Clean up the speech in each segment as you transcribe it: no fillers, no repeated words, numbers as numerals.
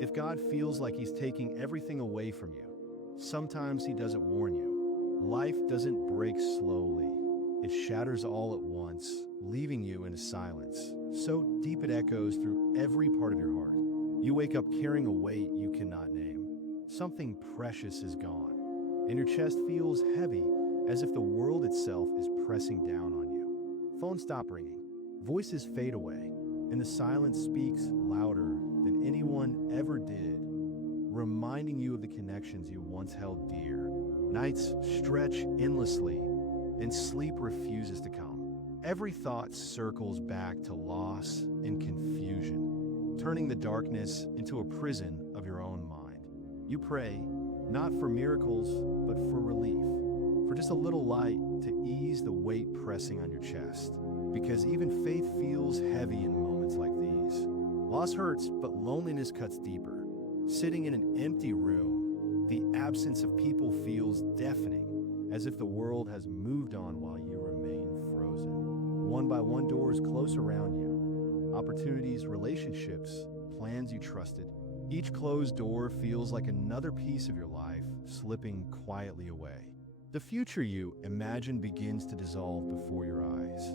If God feels like he's taking everything away from you, sometimes he doesn't warn you. Life doesn't break slowly. It shatters all at once, leaving you in a silence so deep it echoes through every part of your heart. You wake up carrying a weight you cannot name. Something precious is gone, and your chest feels heavy as if the world itself is pressing down on you. Phones stop ringing, voices fade away, and the silence speaks louder than anyone ever did, reminding you of the connections you once held dear. Nights stretch endlessly, and sleep refuses to come. Every thought circles back to loss and confusion, turning the darkness into a prison of your own mind. You pray, not for miracles, but for relief, for just a little light to ease the weight pressing on your chest. Because even faith feels heavy in moments like these. Loss hurts, but loneliness cuts deeper. Sitting in an empty room, the absence of people feels deafening, as if the world has moved on while you remain frozen. One by one, doors close around you. Opportunities, relationships, plans you trusted. Each closed door feels like another piece of your life slipping quietly away. The future you imagine begins to dissolve before your eyes.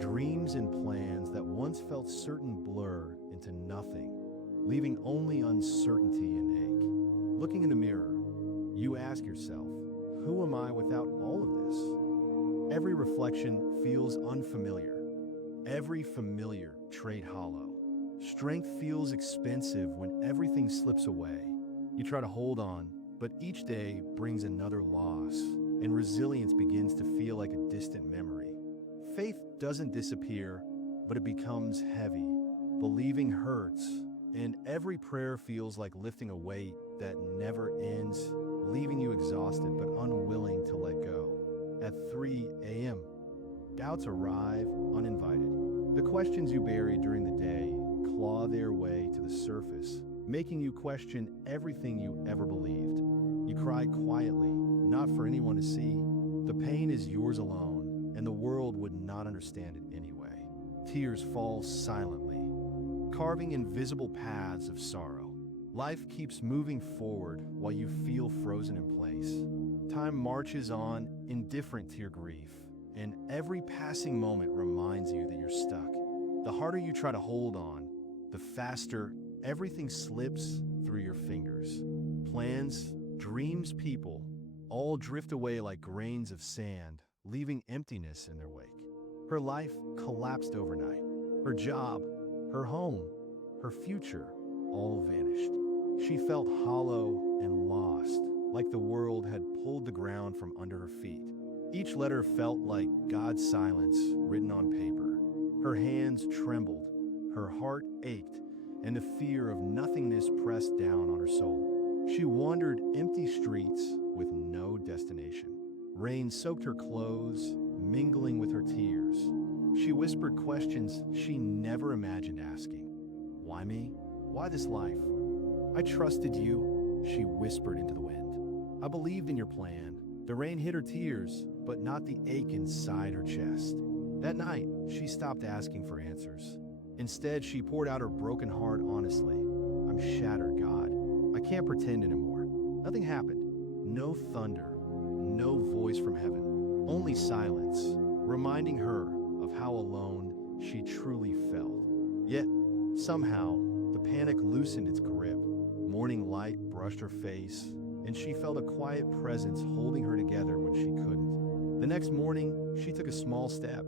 Dreams and plans that once felt certain blur into nothing, leaving only uncertainty and ache. Looking in the mirror, you ask yourself, who am I without all of this? Every reflection feels unfamiliar. Every familiar trait hollow. Strength feels expensive when everything slips away. You try to hold on, but each day brings another loss, and resilience begins to feel like a distant memory. Faith doesn't disappear, but it becomes heavy. Believing hurts, and every prayer feels like lifting a weight that never ends, leaving you exhausted but unwilling to let go. At 3 a.m., doubts arrive uninvited. The questions you buried during the day claw their way to the surface, making you question everything you ever believed. You cry quietly, not for anyone to see. The pain is yours alone, and the world would not understand it anyway. Tears fall silently, carving invisible paths of sorrow. Life keeps moving forward while you feel frozen in place. Time marches on, indifferent to your grief, and every passing moment reminds you that you're stuck. The harder you try to hold on, the faster everything slips through your fingers. Plans, dreams, people, all drift away like grains of sand, leaving emptiness in their wake. Her life collapsed overnight. Her job, her home, her future, all vanished. She felt hollow and lost, like the world had pulled the ground from under her feet. Each letter felt like God's silence written on paper. Her hands trembled, her heart ached, and the fear of nothingness pressed down on her soul. She wandered empty streets with no destination. Rain soaked her clothes, mingling with her tears. She whispered questions she never imagined asking. Why me? Why this life? I trusted you, she whispered into the wind. I believed in your plan. The rain hid her tears, but not the ache inside her chest. That night, she stopped asking for answers. Instead, she poured out her broken heart honestly. I'm shattered, God. I can't pretend anymore. Nothing happened. No thunder, no voice from heaven, only silence, reminding her of how alone she truly felt. Yet, somehow, the panic loosened its grip. Morning light brushed her face, and she felt a quiet presence holding her together when she couldn't. The next morning, she took a small step,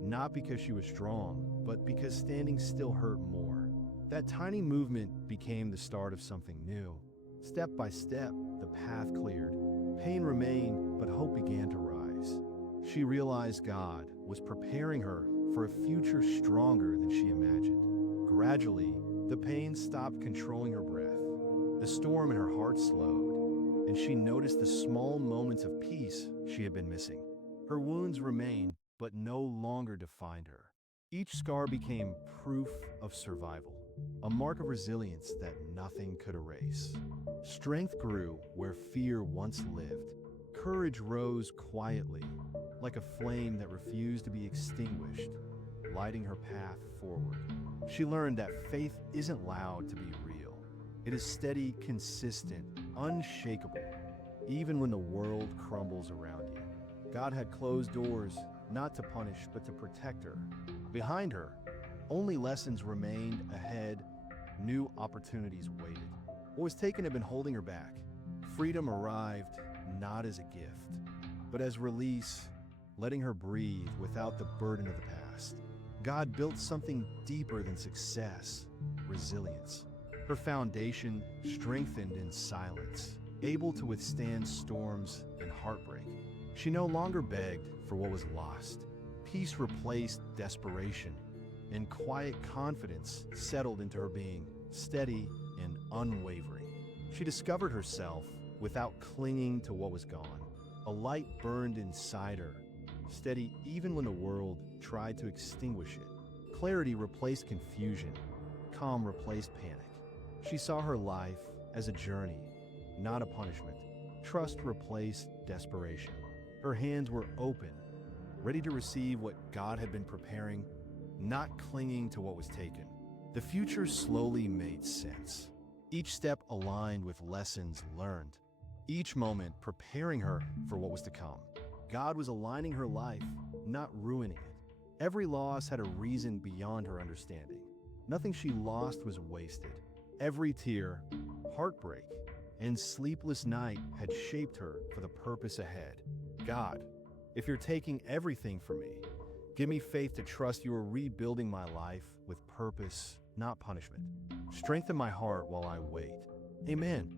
not because she was strong, but because standing still hurt more. That tiny movement became the start of something new. Step by step, the path cleared. Pain remained, but hope began to rise. She realized God was preparing her for a future stronger than she imagined. Gradually, the pain stopped controlling her breath. The storm in her heart slowed, and she noticed the small moments of peace she had been missing. Her wounds remained, but no longer defined her. Each scar became proof of survival, a mark of resilience that nothing could erase. Strength grew where fear once lived. Courage rose quietly, like a flame that refused to be extinguished, lighting her path forward. She learned that faith isn't loud to be real. It is steady, consistent, unshakable, even when the world crumbles around you. God had closed doors, not to punish, but to protect her. Behind her, only lessons remained. Ahead, new opportunities waited. What was taken had been holding her back. Freedom arrived, not as a gift, but as release, letting her breathe without the burden of the past. God built something deeper than success: resilience. Her foundation strengthened in silence, able to withstand storms and heartbreak. She no longer begged for what was lost. Peace replaced desperation, and quiet confidence settled into her being, steady and unwavering. She discovered herself without clinging to what was gone. A light burned inside her, steady even when the world tried to extinguish it. Clarity replaced confusion. Calm replaced panic. She saw her life as a journey, not a punishment. Trust replaced desperation. Her hands were open, ready to receive what God had been preparing, not clinging to what was taken. The future slowly made sense. Each step aligned with lessons learned. Each moment preparing her for what was to come. God was aligning her life, not ruining it. Every loss had a reason beyond her understanding. Nothing she lost was wasted. Every tear, heartbreak, and sleepless night had shaped her for the purpose ahead. God, if you're taking everything from me, give me faith to trust you are rebuilding my life with purpose, not punishment. Strengthen my heart while I wait. Amen.